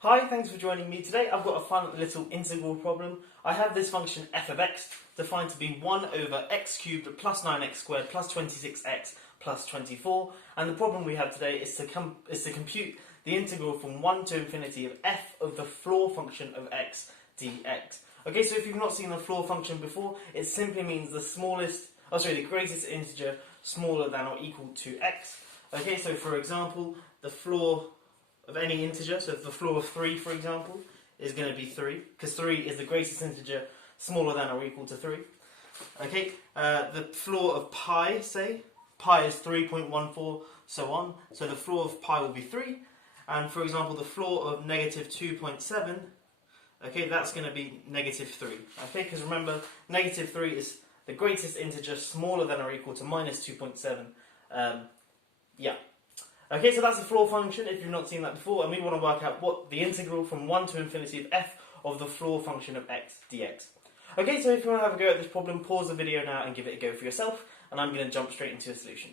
Hi, thanks for joining me today. I've got a fun little integral problem. I have this function f of x defined to be 1 over x cubed plus 9x squared plus 26x plus 24. And the problem we have today is to compute the integral from 1 to infinity of f of the floor function of x dx. Okay, so if you've not seen the floor function before, it simply means the greatest integer smaller than or equal to x. Okay, so for example, the floor of any integer, so if the floor of 3, for example, is going to be 3, because 3 is the greatest integer smaller than or equal to 3. Okay, the floor of pi, say, pi is 3.14, so on, so the floor of pi will be 3, and for example, the floor of negative 2.7, okay, that's going to be negative 3, okay, because remember, negative 3 is the greatest integer smaller than or equal to minus 2.7, yeah. Okay, so that's the floor function if you've not seen that before, and we want to work out what the integral from 1 to infinity of f of the floor function of x dx. Okay, so if you want to have a go at this problem, pause the video now and give it a go for yourself, and I'm going to jump straight into a solution.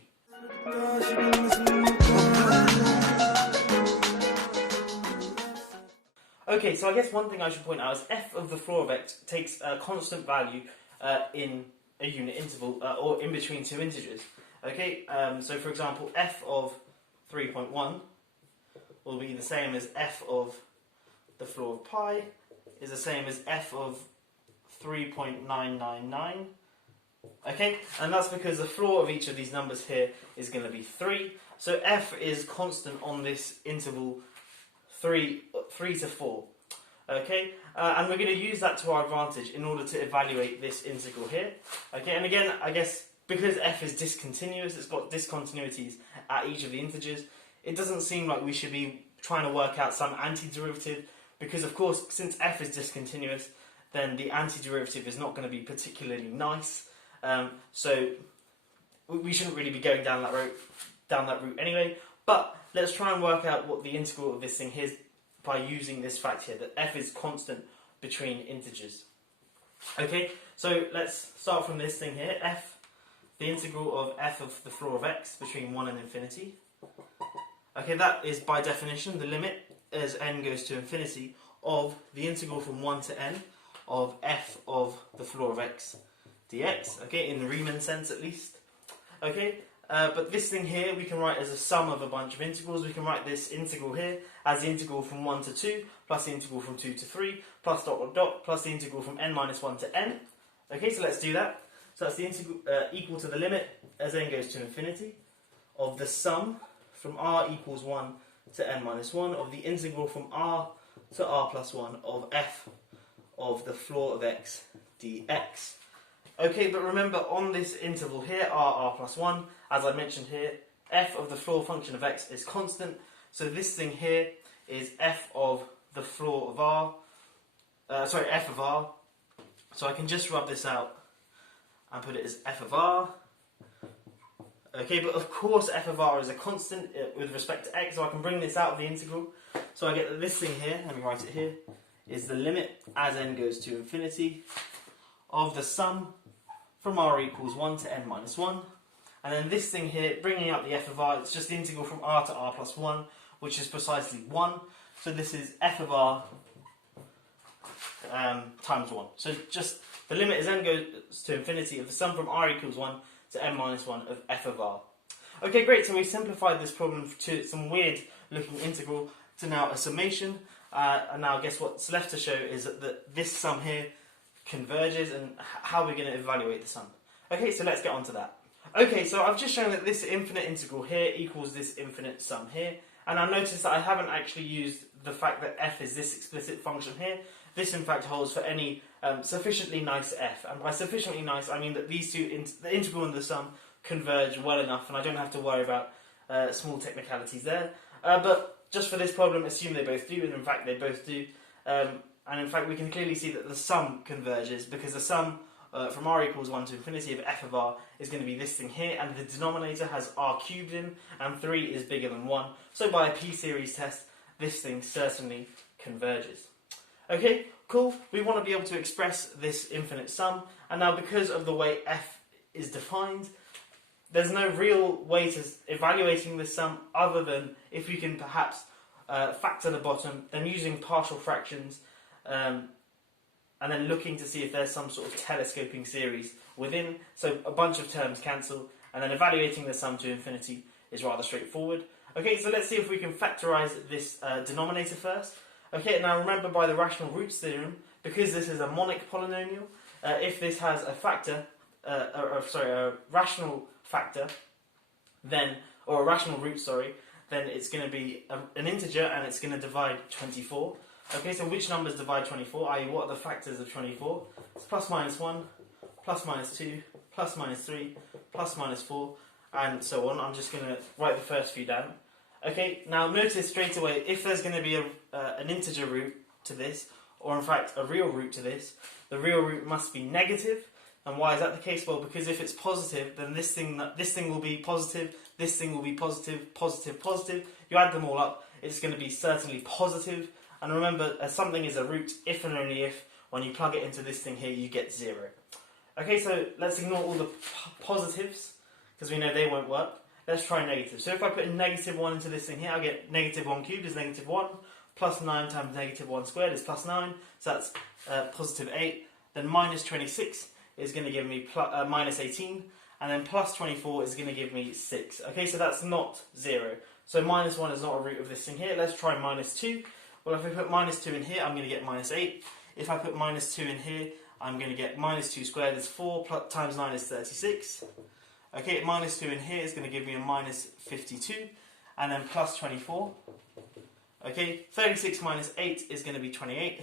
Okay, so I guess one thing I should point out is f of the floor of x takes a constant value in a unit interval, or in between two integers. Okay, so for example, f of 3.1 will be the same as f of the floor of pi is the same as f of 3.999. Okay, and that's because the floor of each of these numbers here is going to be 3. So f is constant on this interval 3 to 4. Okay, and we're going to use that to our advantage in order to evaluate this integral here. Okay, and again, I guess because f is discontinuous, it's got discontinuities at each of the integers, it doesn't seem like we should be trying to work out some antiderivative, because of course, since f is discontinuous, then the antiderivative is not going to be particularly nice. So we shouldn't really be going down that route anyway. But let's try and work out what the integral of this thing is by using this fact here, that f is constant between integers. Okay, so let's start from this thing here, the integral of f of the floor of x between 1 and infinity. Okay, that is by definition the limit as n goes to infinity of the integral from 1 to n of f of the floor of x dx, okay, in the Riemann sense at least. Okay, but this thing here we can write as a sum of a bunch of integrals. We can write this integral here as the integral from 1 to 2 plus the integral from 2 to 3 plus dot dot dot plus the integral from n minus 1 to n. Okay, so let's do that. So that's the integral equal to the limit as n goes to infinity of the sum from r equals 1 to n minus 1 of the integral from r to r plus 1 of f of the floor of x dx. Okay, but remember on this interval here, r plus 1, as I mentioned here, f of the floor function of x is constant, so this thing here is f of the floor of r, f of r, so I can just rub this out and put it as f of r. Okay, but of course f of r is a constant with respect to x, so I can bring this out of the integral. So I get that this thing here, let me write it here, is the limit as n goes to infinity of the sum from r equals 1 to n minus 1. And then this thing here, bringing out the f of r, it's just the integral from r to r plus 1, which is precisely 1. So this is f of r times 1. So just the limit as n goes to infinity of the sum from r equals 1 to n minus 1 of f of r. Okay, great, so we simplified this problem to some weird looking integral to now a summation. And now guess what's left to show is that this sum here converges, and how we're going to evaluate the sum. Okay, so let's get on to that. Okay, so I've just shown that this infinite integral here equals this infinite sum here, and I've noticed that I haven't actually used the fact that f is this explicit function here. This in fact holds for any sufficiently nice f, and by sufficiently nice I mean that these two, the integral and the sum, converge well enough, and I don't have to worry about small technicalities there. But just for this problem, assume they both do, and in fact they both do. And in fact we can clearly see that the sum converges, because the sum from r equals 1 to infinity of f of r is going to be this thing here, and the denominator has r cubed in, and 3 is bigger than 1. So by a p-series test, this thing certainly converges. Okay, cool. We want to be able to express this infinite sum, and now because of the way f is defined, there's no real way to evaluating this sum other than if we can perhaps factor the bottom, then using partial fractions, and then looking to see if there's some sort of telescoping series within, so a bunch of terms cancel, and then evaluating the sum to infinity is rather straightforward. Okay, so let's see if we can factorise this denominator first. Okay, now remember by the rational roots theorem, because this is a monic polynomial, if this has a factor, a rational factor, then, or a rational root, then it's going to be an integer and it's going to divide 24. Okay, so which numbers divide 24, i.e. what are the factors of 24? It's plus minus 1, plus minus 2, plus minus 3, plus minus 4, and so on. I'm just going to write the first few down. Okay, now notice straight away, if there's going to be an integer root to this, or in fact a real root to this, the real root must be negative. And why is that the case? Well, because if it's positive, then this thing will be positive, this thing will be positive, positive, positive. You add them all up, it's going to be certainly positive. And remember, something is a root if and only if, when you plug it into this thing here, you get 0. Okay, so let's ignore all the positives, because we know they won't work. Let's try negative. So if I put negative 1 into this thing here, I'll get negative 1 cubed is negative 1, plus 9 times negative 1 squared is plus 9, so that's positive 8. Then minus 26 is going to give me minus 18, and then plus 24 is going to give me 6. Okay, so that's not 0. So minus 1 is not a root of this thing here. Let's try minus 2. Well, if I put minus 2 in here, I'm going to get minus 8. If I put minus 2 in here, I'm going to get minus 2 squared is 4, times 9 is 36. Okay, minus 2 in here is going to give me a minus 52, and then plus 24. Okay, 36 minus 8 is going to be 28.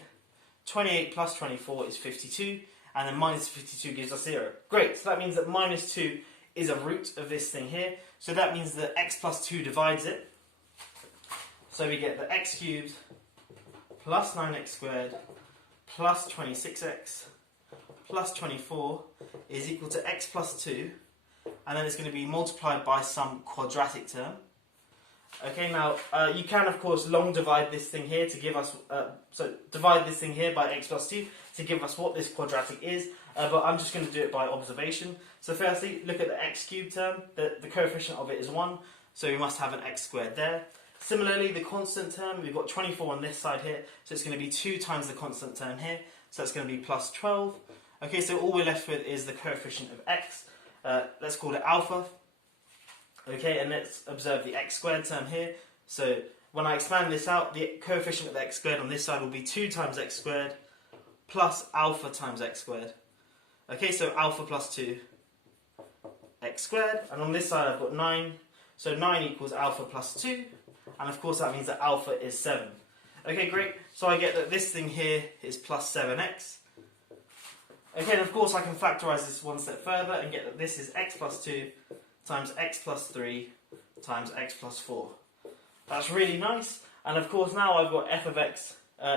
28 plus 24 is 52, and then minus 52 gives us 0. Great, so that means that minus 2 is a root of this thing here, so that means that x plus 2 divides it. So we get that x cubed plus 9x squared plus 26x plus 24 is equal to x plus 2, and then it's going to be multiplied by some quadratic term. Okay, now you can of course long divide this thing here to give us, so divide this thing here by x plus 2 to give us what this quadratic is, but I'm just going to do it by observation. So firstly, look at the x cubed term, the coefficient of it is 1, so we must have an x squared there. Similarly, the constant term, we've got 24 on this side here, so it's going to be 2 times the constant term here, so that's going to be plus 12. Okay, so all we're left with is the coefficient of x. Let's call it alpha. Okay, and let's observe the x squared term here. So when I expand this out, the coefficient of x squared on this side will be 2 times x squared plus alpha times x squared. Okay, so alpha plus 2 x squared, and on this side I've got 9. So 9 equals alpha plus 2, and of course that means that alpha is 7. Okay, great. So I get that this thing here is plus 7x. Okay, and of course I can factorise this one step further and get that this is x plus 2 times x plus 3 times x plus 4. That's really nice. And of course now I've got f of x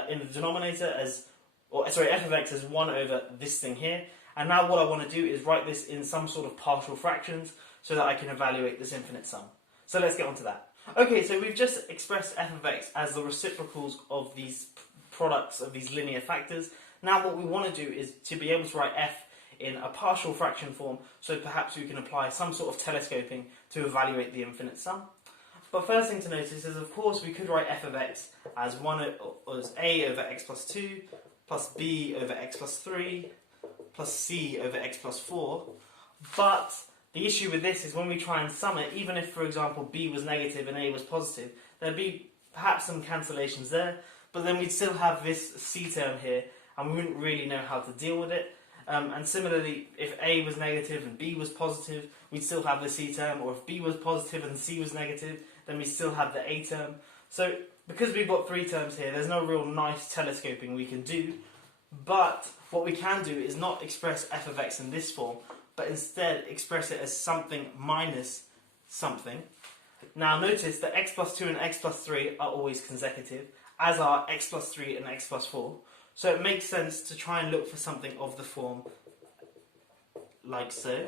in the denominator as, f of x as 1 over this thing here. And now what I want to do is write this in some sort of partial fractions so that I can evaluate this infinite sum. So let's get on to that. Okay, so we've just expressed f of x as the reciprocals of these products of these linear factors. Now what we want to do is to be able to write f in a partial fraction form, so perhaps we can apply some sort of telescoping to evaluate the infinite sum. But first thing to notice is, of course, we could write f of x as a over x plus 2, plus b over x plus 3, plus c over x plus 4. But the issue with this is when we try and sum it, even if, for example, b was negative and a was positive, there'd be perhaps some cancellations there, but then we'd still have this c term here, and we wouldn't really know how to deal with it. And similarly, if a was negative and b was positive, we'd still have the c term, or if b was positive and c was negative, then we still have the a term. So because we've got 3 terms here, there's no real nice telescoping we can do, but what we can do is not express f of x in this form, but instead express it as something minus something. Now notice that x plus 2 and x plus 3 are always consecutive, as are x plus 3 and x plus 4. So it makes sense to try and look for something of the form like so.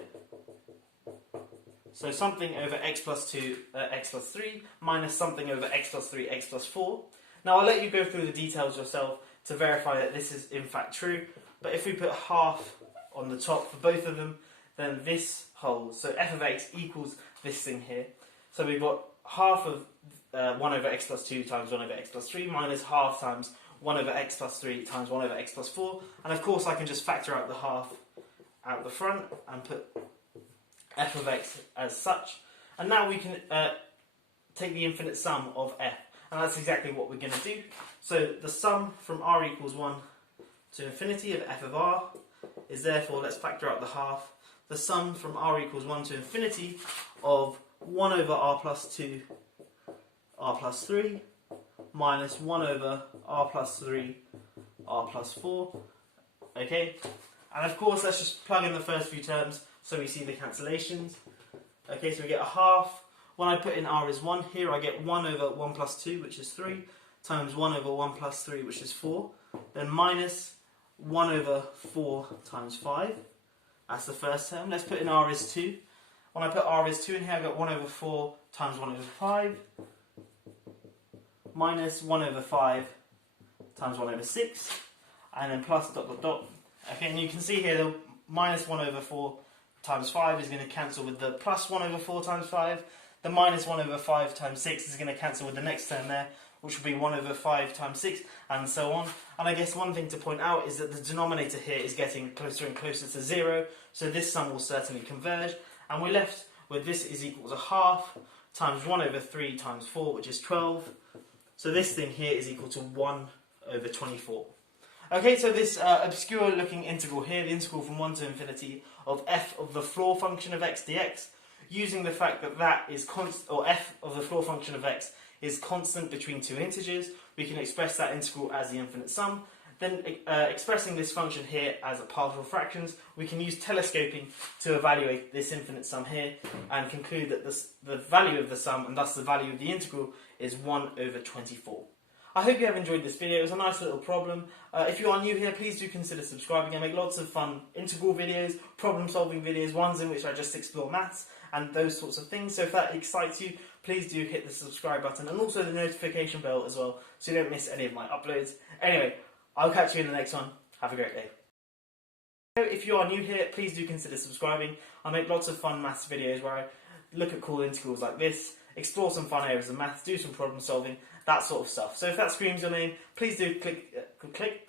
So something over x plus 2, x plus 3, minus something over x plus 3, x plus 4. Now I'll let you go through the details yourself to verify that this is in fact true. But if we put half on the top for both of them, then this holds. So f of x equals this thing here. So we've got half of 1 over x plus 2 times 1 over x plus 3 minus half times 1 over x plus 3 times 1 over x plus 4. And of course I can just factor out the half out the front and put f of x as such. And now we can take the infinite sum of f. And that's exactly what we're going to do. So the sum from r equals 1 to infinity of f of r is therefore, let's factor out the half, the sum from r equals 1 to infinity of 1 over r plus 2 r plus 3 minus 1 over r plus 3 r plus 4. Okay, and of course let's just plug in the first few terms so we see the cancellations. Okay, so we get a half. When I put in r is 1 here, I get 1 over 1 plus 2, which is 3, times 1 over 1 plus 3, which is 4, then minus 1 over 4 times 5. That's the first term. Let's put in r is 2. When I put r is 2 in here, I get 1 over 4 times 1 over 5, minus 1 over 5 times 1 over 6, and then plus dot dot dot. Okay, and you can see here the minus 1 over 4 times 5 is going to cancel with the plus 1 over 4 times 5. The minus 1 over 5 times 6 is going to cancel with the next term there, which will be 1 over 5 times 6, and so on. And I guess one thing to point out is that the denominator here is getting closer and closer to 0, so this sum will certainly converge. And we're left with this is equal to half times 1 over 3 times 4, which is 12. So this thing here is equal to 1 over 24. Okay, so this obscure looking integral here, the integral from 1 to infinity of f of the floor function of x dx, using the fact that that is constant, or f of the floor function of x is constant between two integers, we can express that integral as the infinite sum. Then expressing this function here as a partial fractions, we can use telescoping to evaluate this infinite sum here and conclude that the value of the sum, and thus the value of the integral, is 1 over 24. I hope you have enjoyed this video. It was a nice little problem. If you are new here, please do consider subscribing. I make lots of fun integral videos, problem solving videos, ones in which I just explore maths and those sorts of things. So if that excites you, please do hit the subscribe button and also the notification bell as well, so you don't miss any of my uploads. Anyway, I'll catch you in the next one. Have a great day. If you are new here, please do consider subscribing. I make lots of fun maths videos where I look at cool integrals like this, explore some fun areas of maths, do some problem solving, that sort of stuff. So if that screams your name, please do click